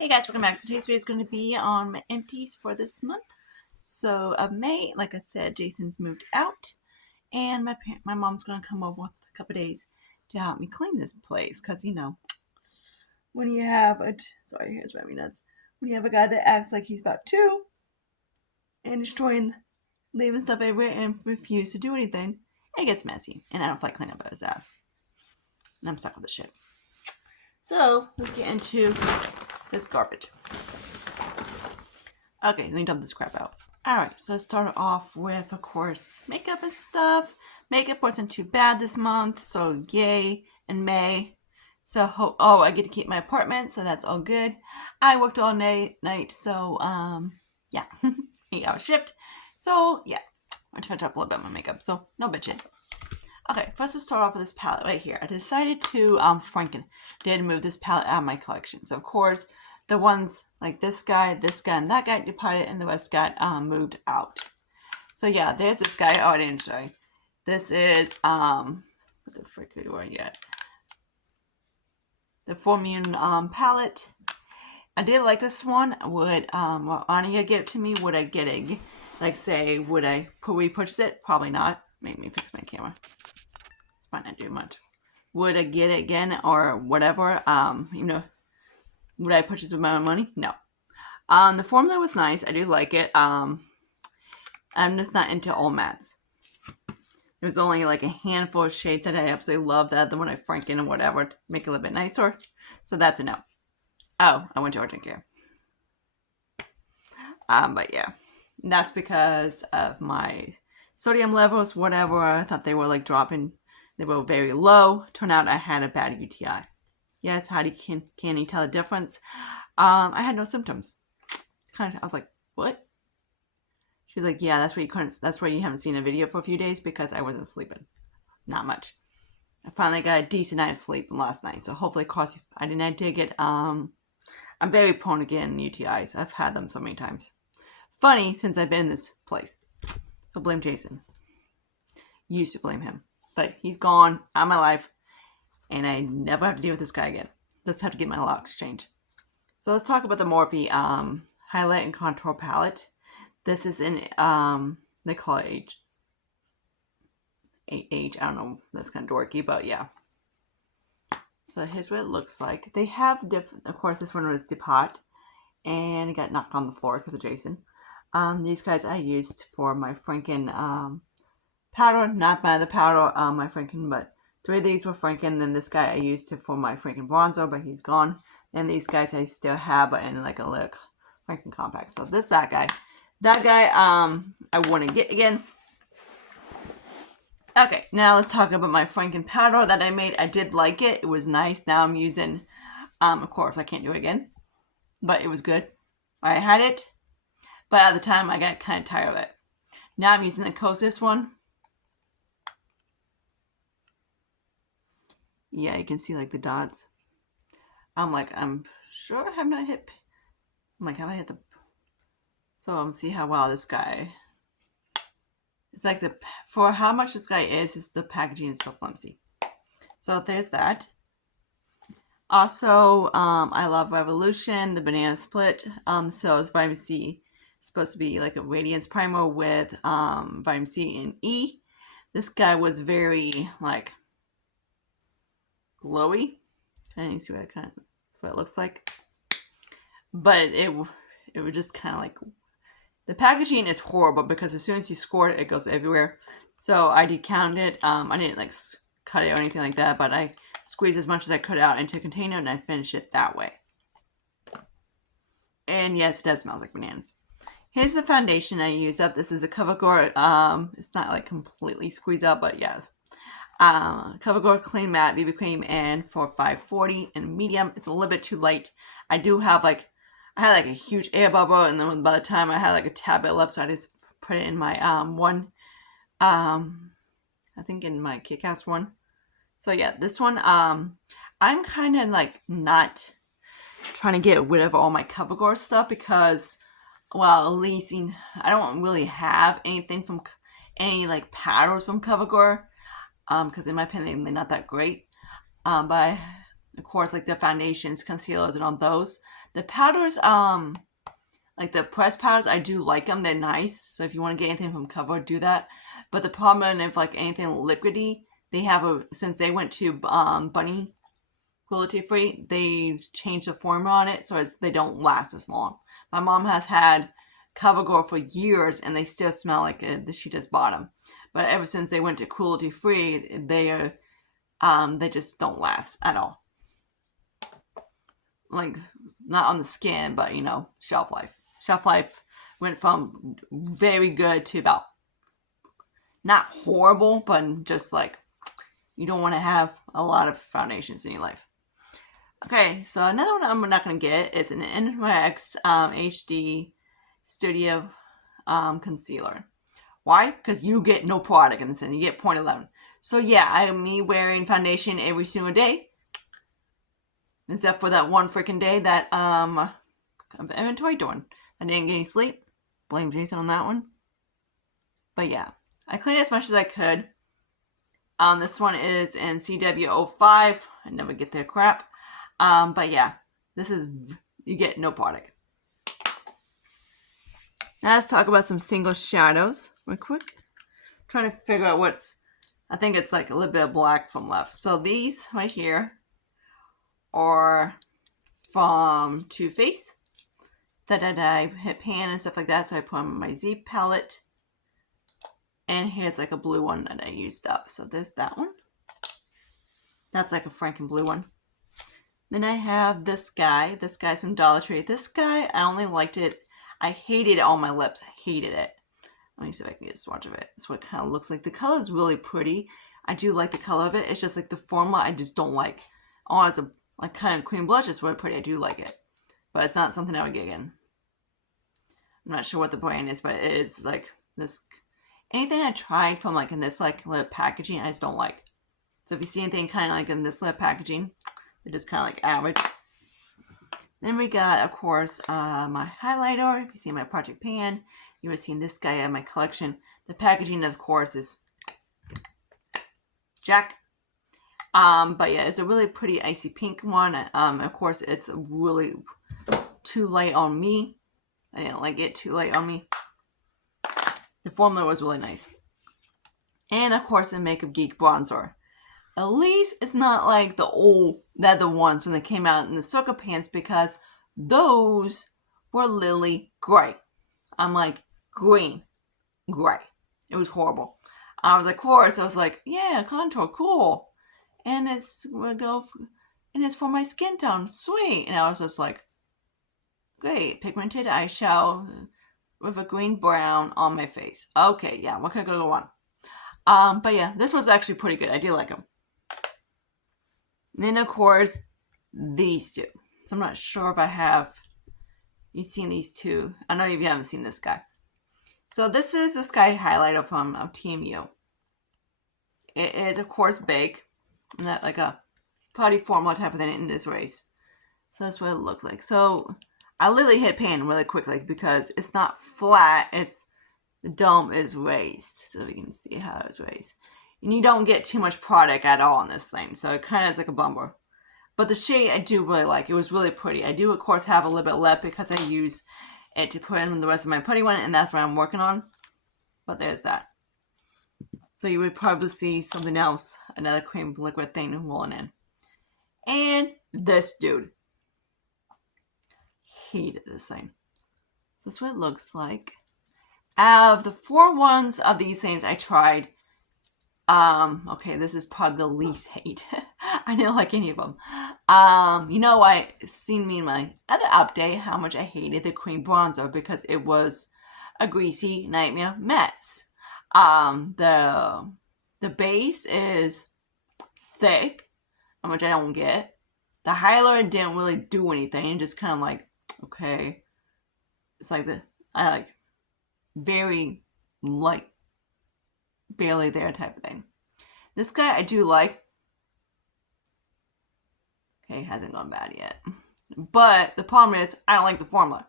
Hey guys, welcome back. So today's video is going to be on my empties for this month. So of May, like I said, Jason's moved out, and my mom's going to come over with a couple days to help me clean this place. Cause when you have here's driving me nuts. When you have a guy that acts like he's about two and destroying, leaving stuff everywhere and refuse to do anything, it gets messy, and I don't feel like cleaning up his ass. And I'm stuck with the shit. So let's get into this garbage. Okay, let me dump this crap out. Alright, so let's start off with, of course, makeup and stuff. Makeup wasn't too bad this month, so yay, in May. So, I get to keep my apartment, so that's all good. I worked all night, so, yeah, 8-hour shift. So, yeah, I touched up a little bit of my makeup, so no bitching. Okay, first let's start off with this palette right here. I decided to, did move this palette out of my collection. So, of course, the ones like this guy, and that guy departed, and the rest got moved out. So yeah, there's this guy. Oh, I didn't show you. This is what the frick are you at? The Formune palette. I did like this one. Would Anya give it to me? Would I get it? Like, say, would I repurchase it? Probably not. Make me fix my camera. This might not do much. Would I get it again or whatever? Would I purchase with my own money? No. The formula was nice. I do like it. I'm just not into all mattes. There's only like a handful of shades that I absolutely love. The other one I frank in and whatever to make it a little bit nicer. So that's a no. Oh, I went to urgent care. But yeah, that's because of my sodium levels, whatever. I thought they were like dropping. They were very low. Turned out I had a bad UTI. Yes, can you tell the difference? I had no symptoms. I was like, what? She was like, yeah, that's why you haven't seen a video for a few days, because I wasn't sleeping. Not much. I finally got a decent night of sleep last night, so hopefully, of course, I did get, I'm very prone to getting UTIs. I've had them so many times. Funny, since I've been in this place. So blame Jason. Used to blame him. But he's gone out of my life, and I never have to deal with this guy again. Let's have to get my locks changed. So let's talk about the Morphe highlight and contour palette. This is in they call it age. I don't know. That's kind of dorky, but yeah. So here's what it looks like. They have different. Of course, this one was Depot, and it got knocked on the floor because of Jason. These guys I used for my Franken powder, not by the powder, my Franken, but 3 of these were Franken. Then this guy I used for my Franken bronzer, but he's gone. And these guys I still have, but in like a little Franken compact. So that guy. That guy, I want to get again. Okay, now let's talk about my Franken powder that I made. I did like it. It was nice. Now I'm using, of course, I can't do it again. But it was good. I had it. But at the time, I got kind of tired of it. Now I'm using the Kosas one. Yeah, you can see like the dots. I'm sure I have not hit. Have I hit the... So see how well this guy... It's like for how much this guy is the packaging is so flimsy. So there's that. Also, I love Revolution, the Banana Split. So it's vitamin C. It's supposed to be like a radiance primer with vitamin C and E. This guy was very like glowy. Can you see what it looks like? But it was just kind of like, the packaging is horrible because as soon as you squirt it, it goes everywhere. So I decounted it. I didn't like cut it or anything like that, but I squeezed as much as I could out into a container and I finished it that way. And yes, it does smell like bananas. Here's the foundation I used up. This is a CoverGirl. It's not like completely squeezed out, but yeah. CoverGirl Clean Matte BB Cream and for $5.40 and medium. It's a little bit too light. I had like a huge air bubble, and then by the time I had like a tad bit left, so I just put it in my I think in my Kick-Ass one. So yeah, this one, I'm kind of like not trying to get rid of all my CoverGirl stuff because, well, at least I don't really have anything from any like powders from CoverGirl, because in my opinion they're not that great. But of course, like the foundations, concealers, and all those, The powders, like the pressed powders, I do like them. They're nice. So if you want to get anything from Cover, do that. But the problem, if like anything liquidy, they have since they went to bunny cruelty free, they've changed the formula on it, so they don't last as long. My mom has had CoverGirl for years, and they still smell like she just bought them. But ever since they went to cruelty free, they just don't last at all. Like, not on the skin, but shelf life. Shelf life went from very good to about not horrible, but just like you don't want to have a lot of foundations in your life. Okay, so another one I'm not going to get is an NYX HD Studio Concealer. Why? Because you get no product in this, and you get 0.11. So yeah, me wearing foundation every single day, except for that one freaking day that inventory doing. I didn't get any sleep. Blame Jason on that one. But yeah, I cleaned it as much as I could. This one is in CW05. I never get their crap. But yeah, you get no product. Now let's talk about some single shadows real quick. I'm trying to figure out I think it's like a little bit of black from left. So these right here are from Too Faced that I hit pan and stuff like that. So I put on my Z palette. And here's like a blue one that I used up. So there's that one. That's like a Franken blue one. Then I have this guy. This guy's from Dollar Tree. This guy, I only liked it. I hated it on my lips. I hated it. Let me see if I can get a swatch of it. That's what it kind of looks like. The color is really pretty. I do like the color of it. It's just like the formula I just don't like. Oh, it's a like kind of cream blush. It's really pretty. I do like it. But it's not something I would get again. I'm not sure what the brand is, but it is like this. Anything I tried from like in this like little packaging, I just don't like. So if you see anything kind of like in this little packaging, they're just kind of like average. Then we got, of course, my highlighter. If you see my Project Pan, you would have seen this guy in my collection. The packaging, of course, is Jack. But yeah, it's a really pretty icy pink one. Of course, it's really too light on me. I didn't like it too light on me. The formula was really nice. And of course, the Makeup Geek bronzer. At least it's not like the old leather ones when they came out in the circle pants, because those were literally gray. I'm like, green, gray. It was horrible. I was like, of course, I was like, yeah, contour, cool. And it's for my skin tone, sweet. And I was just like, great, pigmented eyeshadow with a green brown on my face. Okay, yeah, what could go on? But yeah, this was actually pretty good. I do like them. Then, of course, these two. So I'm not sure if you've seen these two. I know you haven't seen this guy. So this is this guy highlighter from TMU. It is, of course, big. Not like a putty formula type of thing in this race. So that's what it looks like. So I literally hit pan really quickly because it's not flat. The dome is raised. So we can see how it's raised. And you don't get too much product at all on this thing. So it kind of is like a bummer. But the shade I do really like. It was really pretty. I do, of course, have a little bit left because I use it to put in the rest of my putty one. And that's what I'm working on. But there's that. So you would probably see something else. Another cream liquid thing rolling in. And this dude. Hated this thing. So that's what it looks like. Out of the 4 ones of these things I tried, okay, this is probably the least hate. I didn't like any of them. I seen me in my other update how much I hated the cream bronzer because it was a greasy nightmare mess. The base is thick, which I don't get. The highlighter didn't really do anything. Just kind of like, okay. It's like I like very light, barely there type of thing. This guy I do like. Okay, hasn't gone bad yet. But the problem is I don't like the formula.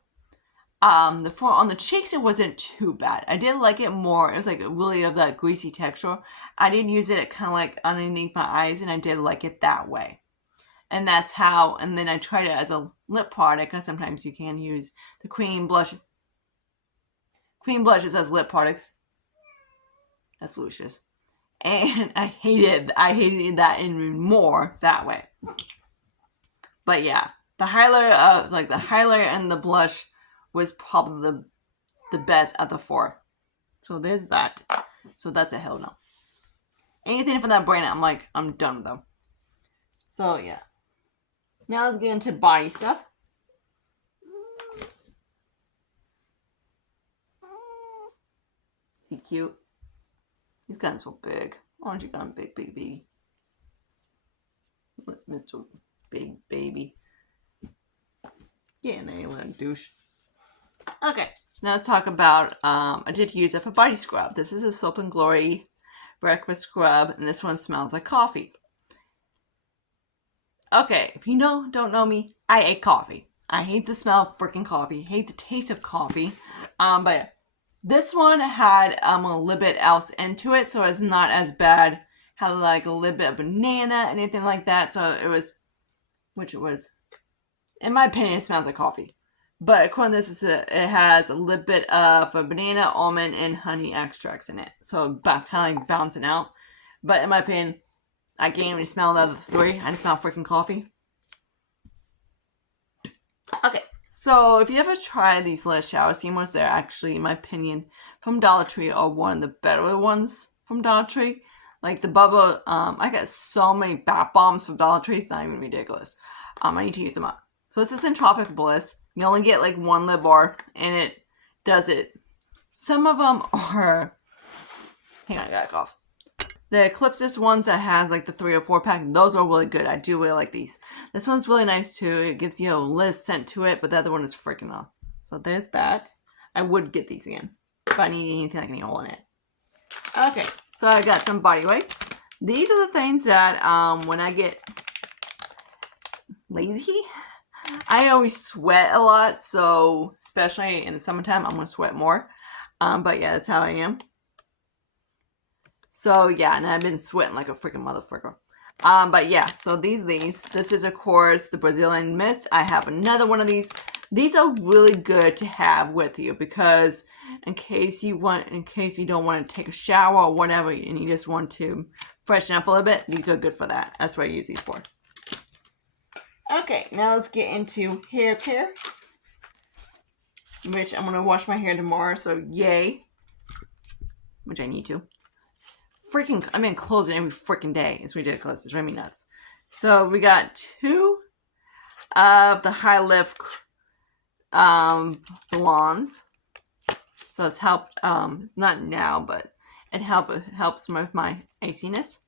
On the cheeks it wasn't too bad. I did like it more. It was like really of that greasy texture. I did use it kind of like underneath my eyes, and I did like it that way. And that's how. And then I tried it as a lip product, because sometimes you can use the cream blush. Cream blushes as lip products. That's Lucius. And I hated that even more that way. But yeah, the highlighter and the blush was probably the best of the four. So there's that. So that's a hell no. Anything from that brand, I'm done with them. So yeah. Now let's get into body stuff. Is he cute? He's gotten so big. Why don't you got a big baby? Mr. Big Baby. Get in there, you little douche. Okay, now let's talk about, I did use it for body scrub. This is a Soap and Glory breakfast scrub, and this one smells like coffee. Okay, if you don't know me, I hate coffee. I hate the smell of freaking coffee. I hate the taste of coffee. But this one had a little bit else into it, so it's not as bad. Had like a little bit of banana, anything like that. So it was, in my opinion, it smells like coffee. But according to this, it has a little bit of a banana, almond, and honey extracts in it. So kind of like balancing out. But in my opinion, I can't even smell the other three. I just smell freaking coffee. Okay, so if you ever try these little shower steamers, they're actually, in my opinion, from Dollar Tree, are one of the better ones from Dollar Tree. Like the Bubba, I got so many bath bombs from Dollar Tree, it's not even ridiculous. I need to use them up. So this is in Tropic Bliss. You only get like one lip bar, and it does it. Some of them are, hang on, I got a cough. The Eclipsis ones that has like the 3 or 4 pack, those are really good. I do really like these. This one's really nice too. It gives you a little scent to it, but the other one is freaking off. So there's that. I would get these again if I need anything like any hole in it. Okay, so I got some body wipes. These are the things that when I get lazy, I always sweat a lot. So especially in the summertime, I'm gonna sweat more. But yeah, that's how I am. So yeah, and I've been sweating like a freaking motherfucker. But yeah, so these, this is of course the Brazilian Mist. I have another one of these. These are really good to have with you because in case you don't want to take a shower or whatever, and you just want to freshen up a little bit, these are good for that. That's what I use these for. Okay, now let's get into hair care, which I'm gonna wash my hair tomorrow. So yay, which I need to. I'm in clothes every freaking day. It's ridiculous. It's driving me nuts. So we got 2 of the high lift blondes. So it's helped. Not now, but it helps with my iciness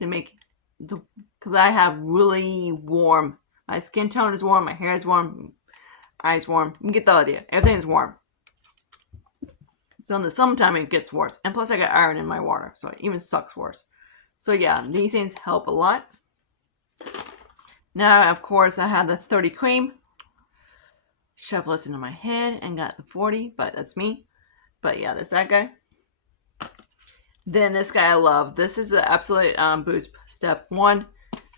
to make because I have really warm. My skin tone is warm. My hair is warm. Eyes warm. You get the idea. Everything is warm. So in the summertime, it gets worse. And plus, I got iron in my water, so it even sucks worse. So yeah, these things help a lot. Now, of course, I have the 30 cream. Shuffle this into my head and got the 40, but that's me. But yeah, there's that guy. Then this guy I love. This is the Absolute Boost Step 1.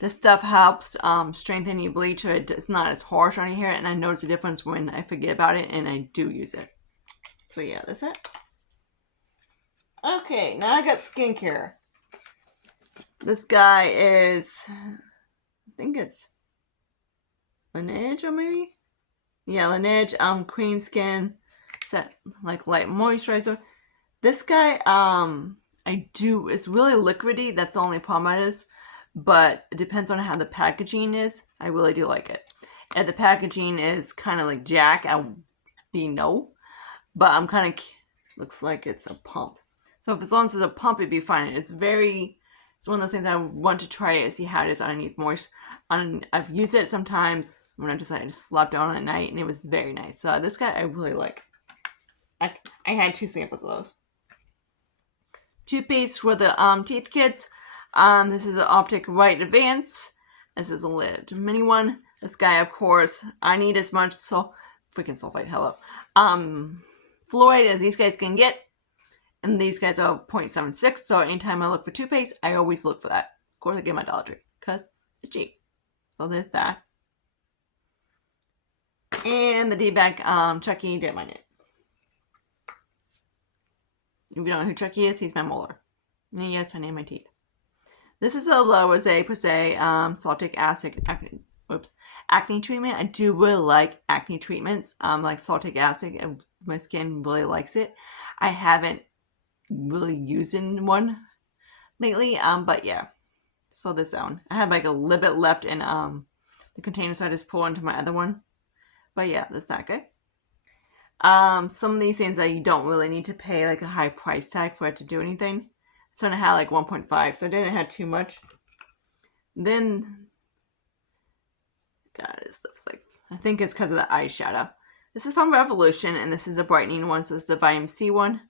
This stuff helps strengthen your bleach so it's not as harsh on your hair. And I notice a difference when I forget about it and I do use it. So yeah, that's it. Okay, now I got skincare. This guy is, I think it's Laneige or maybe? Yeah, Laneige cream skin set like light moisturizer. This guy, it's really liquidy. That's the only problem it is. But it depends on how the packaging is. I really do like it. And the packaging is kind of like Jack. I'll be no. But I'm kind of, looks like it's a pump. So as long as it's a pump, it'd be fine. It's one of those things I want to try it, see how it is underneath moist. I've used it sometimes when I decided to slap down at night, and it was very nice. So this guy I really like. I had 2 samples of those. Toothpaste for the teeth kids. This is an Optic White Advance. This is a little mini one. This guy, of course, I need as much freaking sulfite. Hello. Fluoride as these guys can get. And these guys are 0.76, so anytime I look for toothpaste, I always look for that. Of course, I get my Dollar Tree, because it's cheap. So there's that. And the D-Bag Chucky did my knit. If you don't know who Chucky is, he's my molar. And yes, I named my teeth. This is a La Roche-Posay Saltic Acid acne treatment. I do really like acne treatments, like Saltic Acid. My skin really likes it. I haven't really used one lately, but yeah. So this one, I have like a little bit left in the container, so I just pour into my other one. But yeah, that's that good. Some of these things that you don't really need to pay like a high price tag for it to do anything. So I had like 1.5, so I didn't have too much. Then, God, this stuff's like, I think it's because of the eyeshadow. This is from Revolution, and this is a brightening one, so it's the vitamin C one,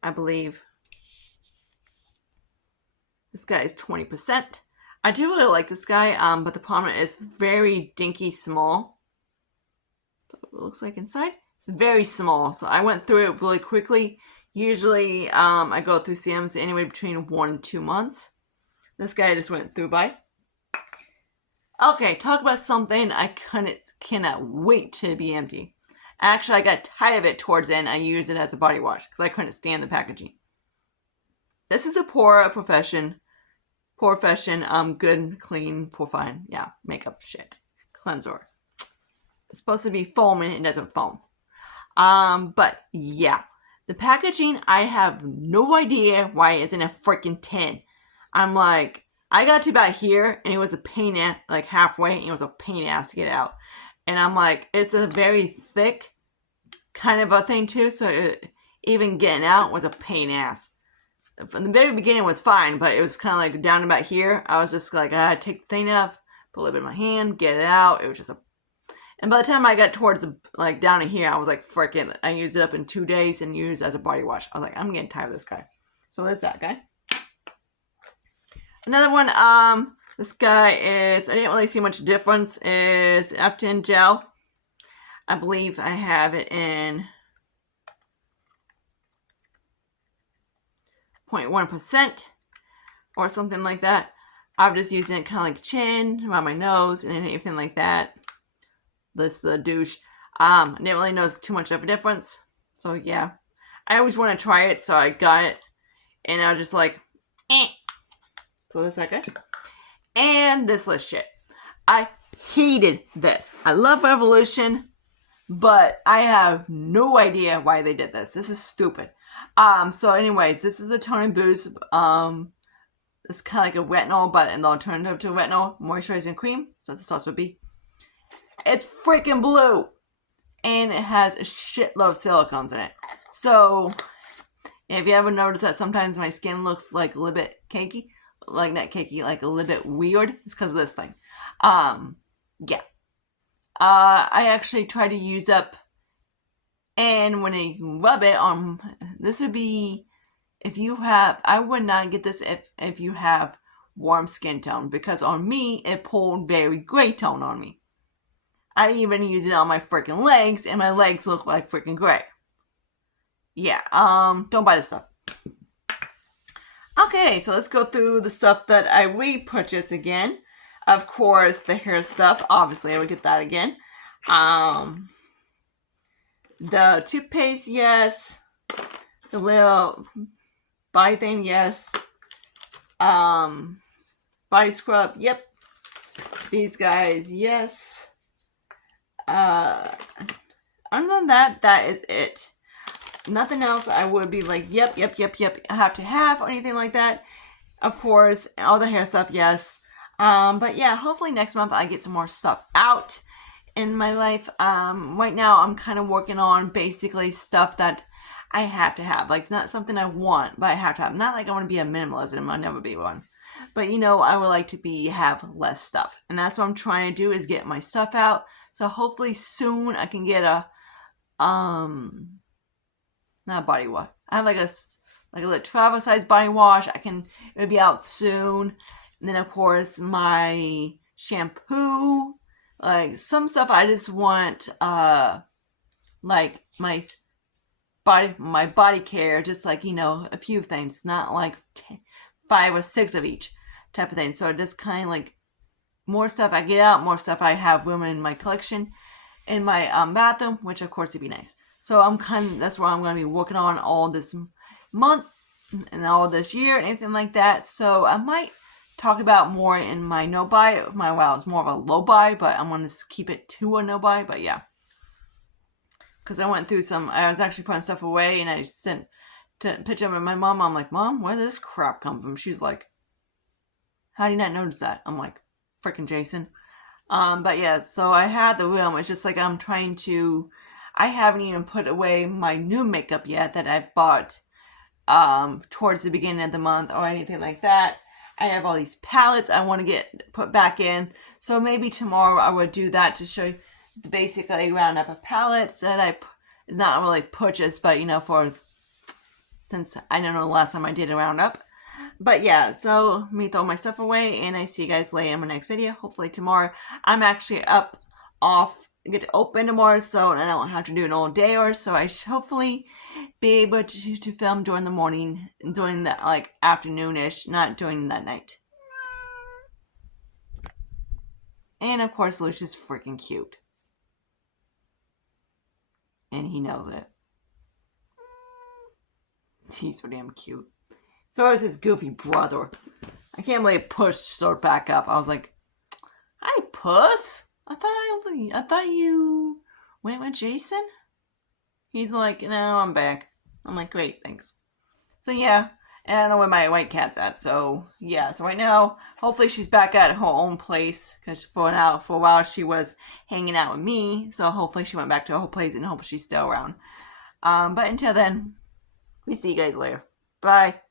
I believe. This guy is 20%. I do really like this guy, but the problem is very dinky small. That's what it looks like inside. It's very small, so I went through it really quickly. Usually, I go through CMs anywhere between 1 and 2 months. This guy just went through by. Okay, talk about something I cannot wait to be empty. Actually, I got tired of it towards the end. I used it as a body wash because I couldn't stand the packaging. This is the Profession, good, clean, fine, yeah, makeup shit. Cleanser. It's supposed to be foam and it doesn't foam. But yeah. The packaging, I have no idea why it's in a freaking tin. I'm like, I got to about here, and it was a pain ass, like halfway, and it was a pain ass to get out. And I'm like, it's a very thick kind of a thing too, so even getting out was a pain ass. From the very beginning it was fine, but it was kind of like down about here. I was just like, I had to take the thing off, put a little bit in my hand, get it out. It was just a... And by the time I got towards the, like down to here, I was like, frickin', I used it up in 2 days and used it as a body wash. I was like, I'm getting tired of this guy. So there's that guy. Another one, this guy is, I didn't really see much difference, is Actin Gel. I believe I have it in 0.1% or something like that. I'm just using it kind of like chin, around my nose, and anything like that. This douche. I didn't really notice too much of a difference. So yeah. I always want to try it, so I got it. And I was just like, eh. So that's that good. And this list shit. I hated this. I love Revolution, but I have no idea why they did this. This is stupid. So anyways, this is a Tone and Boost. It's kind of like a retinol, but an alternative to retinol moisturizing cream. So this also would be. It's freaking blue. And it has a shitload of silicones in it. So, if you ever notice that sometimes my skin looks like a little bit cakey, like not cakey, like a little bit weird, it's because of this thing. Yeah. I actually try to use up, and when I rub it on, this would be, if you have, I would not get this if you have warm skin tone, because on me, it pulled very gray tone on me. I even use it on my freaking legs, and my legs look like freaking gray. Yeah, don't buy this stuff. Okay, so let's go through the stuff that I repurchased again. Of course, the hair stuff. Obviously, I would get that again. The toothpaste, yes. The little body thing, yes. Body scrub, yep. These guys, yes. Other than that, that is it. Nothing else I would be like, yep, I have to have or anything like that. Of course, all the hair stuff, yes. But yeah, hopefully next month I get some more stuff out in my life. Right now I'm kind of working on basically stuff that I have to have. Like, it's not something I want, but I have to have. Not like I want to be a minimalist, and I'll never be one. But, you know, I would like to have less stuff. And that's what I'm trying to do, is get my stuff out. So hopefully soon I can get a, not a body wash. I have like a little travel size body wash. It'll be out soon. And then of course my shampoo, like some stuff I just want, like my body care, just like, you know, a few things, not like 5 or 6 of each type of thing. So just kind of like more stuff I get out, more stuff I have room in my collection. in my bathroom, which of course would be nice. So that's where I'm going to be working on all this month and all this year and anything like that. So I might talk about more in my no buy. It's more of a low buy, but I'm going to keep it to a no buy. But yeah, because I went through I was actually putting stuff away, and I sent a picture of my mom. I'm like, Mom, where did this crap come from? She's like, how do you not notice that? I'm like, freaking Jason. But yeah, so I had the room. It's just like I haven't even put away my new makeup yet that I bought towards the beginning of the month or anything like that. I have all these palettes I want to get put back in. So maybe tomorrow I will do that to show you basically round up of palettes that it's not really purchased, but since I don't know the last time I did a roundup. But yeah, so let me throw my stuff away, and I see you guys later in my next video. Hopefully tomorrow. I'm actually get to open tomorrow, so I don't have to do an all day or so. I should hopefully be able to film during the morning, during the afternoonish, not during that night. And of course, Lucius freaking cute, and he knows it. He's so damn cute. So is his goofy brother. I can't believe Puss showed back up. I was like, "Hi, Puss. I thought you went with Jason." He's like, "No, I'm back." I'm like, "Great, thanks." So yeah, and I don't know where my white cat's at. So yeah, so right now, hopefully she's back at her own place, because for a while she was hanging out with me. So hopefully she went back to her place, and hopefully she's still around. But until then, we see you guys later. Bye.